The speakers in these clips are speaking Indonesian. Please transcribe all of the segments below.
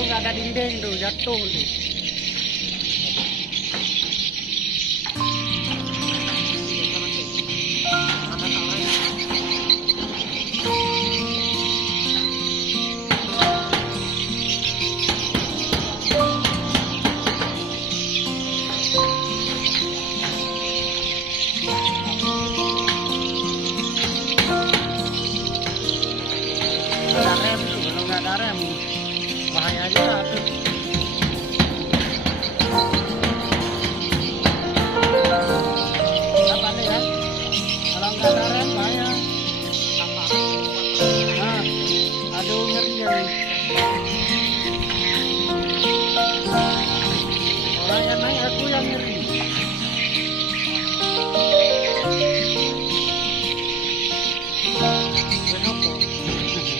Itu nggak ada dinding tuh, jatuh tuh. Ada rem tuh, kalau nggak ada rem bahaya juga tuh. Apa nih ya? Kalau nggak ada rem bahaya. Nah, aduh ngeri ya. Orang yang naik aku yang ngeri. Kenapa? Kenapa sih?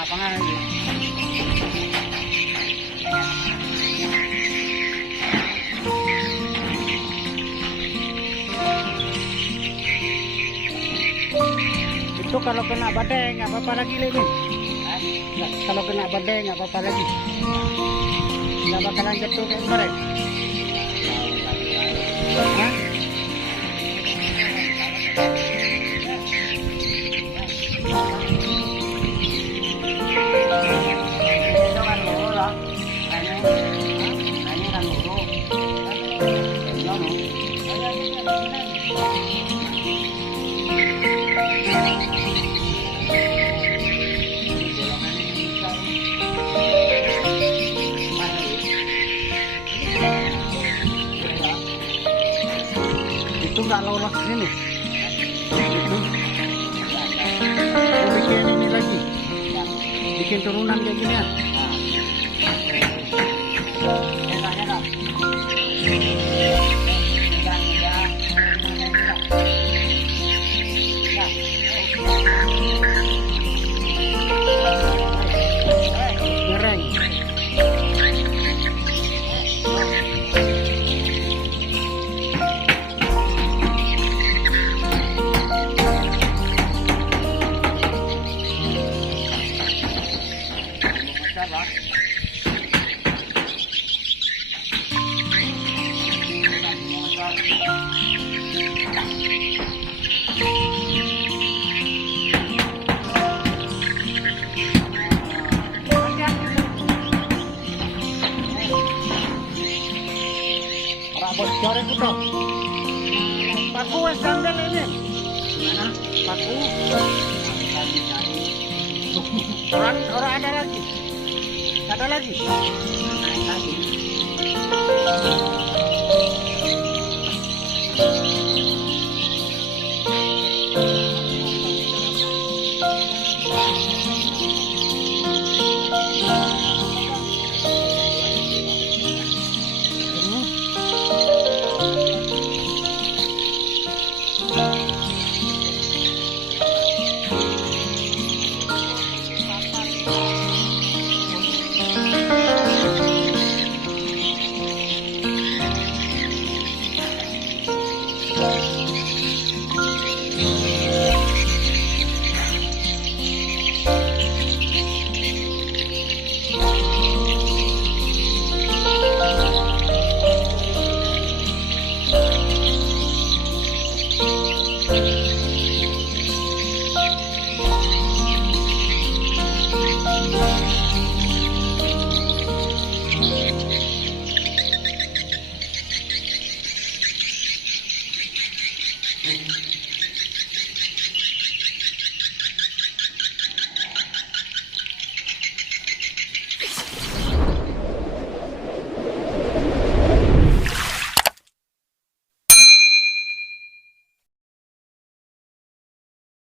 Lapangan ini. Itu kalau kena badai nggak apa-apa lagi Lin. Kalau kena badai nggak apa-apa lagi. Nggak bakalan jatuh kayak kemarin. Hah? Itu nggak lolos ini. Itu bikin ini lagi, bikin turunan kayak gini ya. Ngereng. bocor itu dong. Paku wes jambel ini. Gimana? Paku. Orang ada lagi. Ada lagi. Naik lagi.